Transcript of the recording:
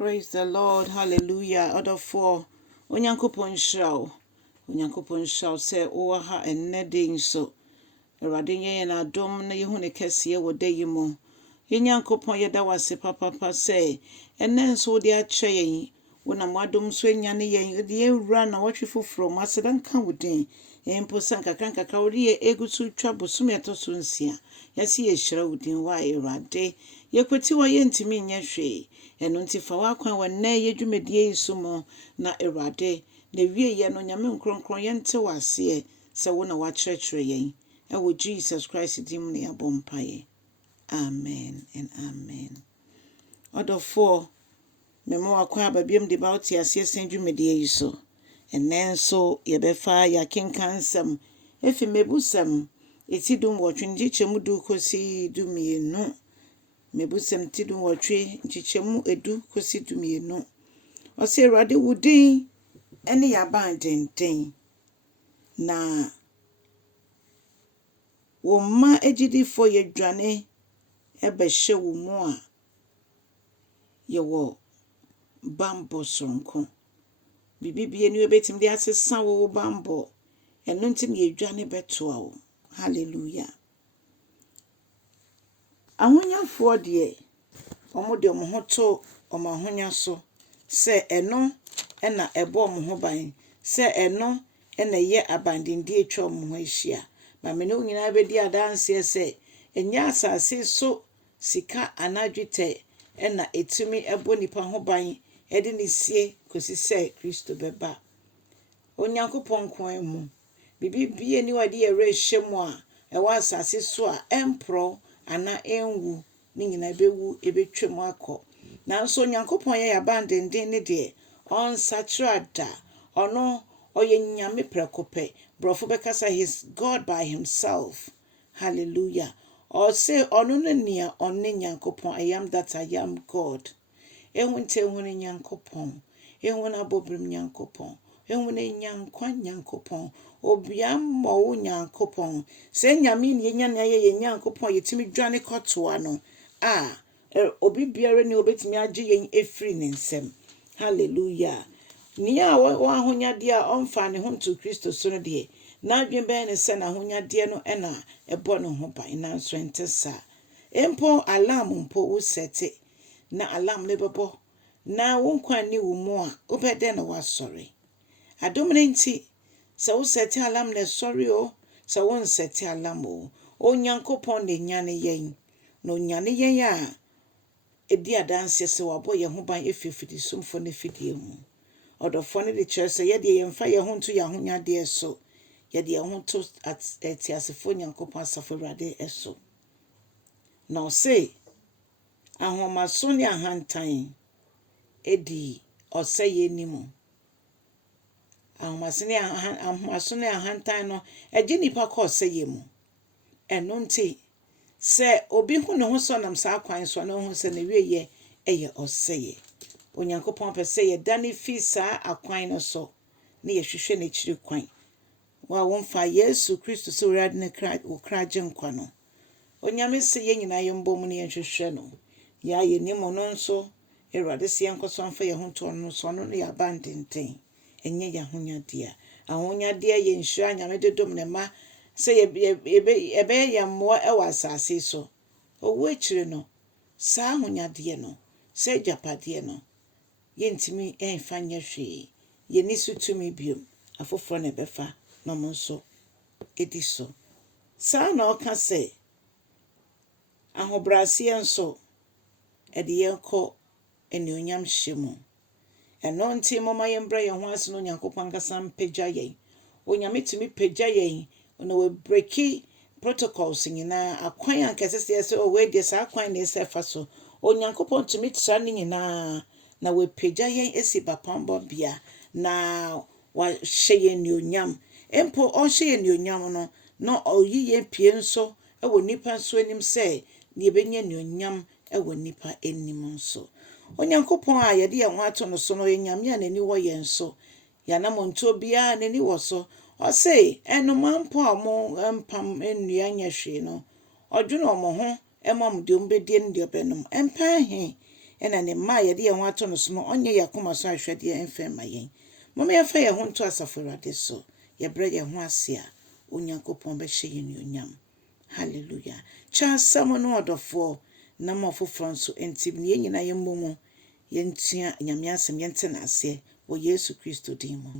Praise the Lord. Hallelujah. Order for Onyankopon shraw. Onyankopon shraw say owa ha enne de so. Awurade ye na adom na yehu ne kese wo de yimo. Yenyankopon ye da wase papa say enne so de ache yen. Wona mwadom so enya ne yen de ewura na watwe foforo masedan ka wodin. Empo sanka kanka ka wori ye egusu twa bosum etoso nsia. Yesi ye hira wodin wa Awurade. Yekweti wa ye ntimi nya hwe. Eno nti fa wakwan wa na ye dwumedie isumo na Awurade na wie ye no nyame nkronkron ye nte wase se wo na wa kyerɛkyerɛ yen. Ewo Jesus Christ dim ne abompaye. Amen and amen. Order 4 Memo wakwan ababiem de ba oti ase dwumedie iso. Enenso ye befa ya kenkansam efi Mmebusɛm eti dum wotwe njichemu du kosi dumienu. Mmebusɛm ti dum wotwe njichemu edu kosi dumienu. Ose Awurade wudin ene ya bandenten na wo ma ejidifo ye dwane ebehye wo mu a ye wo bambo sonko bibibie ni obetim de asesa wo bambo eno ntim ye dwane betoa wo. Hallelujah. Ahonyafo de omo de omo hoto omo ahonya so se eno ena ebo omo ho ban se eno ena ye abandindi etwa omo ho ahia ma me no nyina bedi adanse se enya asase so sika anadwete ena etumi ebo nipa ho ban edi ne sie kosi se Kristo beba Onyankopon kwan mu bibibie ni wade ye rehye mu a ewa asase so a empro ana enwu ni nyina bewu ebetwem akọ nanso Onyankopon ye yabandenden ne de onsatchada ono oye nyame prekope brofo bekasa his God by himself. Hallelujah. Or say ono ne nia onne Nyankopon I am that I am God. Ehunte ehune Nyankopon ehuna bobrim Nyankopon ehune nyankwa Nyankopon obiammo wo Nyankopon se nyame ne nya na ye Nyankopon yetimi dwane kotoa no obi biara ne obetimi age yen efri ne nsem. Hallelujah. Nia wa ahonyade a onfa ne ho to Kristo so no de na adwen be ne se na ahonyade no ena ebo no ho ban na nso entesa empo alarm mpo wo sete na alarm ne bebo na wo nkwan ni wo mu a obede na wasori adom ne nti se wo sete alarm na sorry o se wo nsete alarm o Onyankopon ne nyane yen no nyane yen a edi adanse se wabo ye ho ban efifidi sumfo ne fidie mu odofo ne de kyerse ye de yemfa ye ho nto ye ahonyade eso ye de ye ho to atiasefo Nyankopon asafo Awurade eso na o say ahomaso ne ahantan edi oseye nimu ahomaso ne ahantan no eje nipa ko oseye mu eno nti se obi hu ne ho so nam sa kwan so na hu se ne wieye eye oseye Onyankopon pese ye dane fi sa akwan no so ne ye hwehwe ne kiri kwan wa wonfa Yesu Kristo so Awurade ne kraje nkwa no onyame se ye nyina ye mbom ne ye hwehwe no ya ye nimo no nso Awurade se ye nkoso amfa ye ho to no so no ne ya bandenten enye ya ahonyade ye nhyira nyame dedom ne ma se ebe ya mo ewa asase so owo ekire no sa ahonyade no se japade no yentimi enfa nya hwe ye nisu tumi biom afoforo ne befa no monso ediso sa na oka se ahobrase enso ede yenko eni onyam hyemu eno nti mama yembra ye ho ase no Nyankopon kasa mpagya yen onyame tumi pagya yen ona we breaki protocols nyina akwan ankasese se o we de sa akwan na esefa so Onyankopon tumi tra ne nyina na we pagya yen esi bapambo bia na wa hye ni onyam empo o hye ni onyam no no oyi ye pie nso ewo nipa nso anim se ne ebenya ni onyam ewo nipa enim nso Onyankopon a ye de ye ho ato no so no yenyame anani wo ye nso ya na monto bia anani wo so o say enumampo amo empam enua nya hwe no odwene omo ho emam de ombedie ndi obenum empa he ɛna ne mma yɛde yɛn ho ato no so no ɔnyɛ yakoma so ahwɛdeɛ mfɛ ma yɛn. Mama yɛfa yɛn ho nto Asafo Awurade so. Yɛbrɛ yɛn ho ase a Onyankopɔn bɛhyɛ yɛn anuonyam. Hallelujah. Chansam no ɔdɔfoɔ na ma foforɔ nso enti ne yɛn nyinaa yɛmmɔ mu yɛntua Nyame asɛm yɛnte na ase wɔ Yesu Kristo din mu.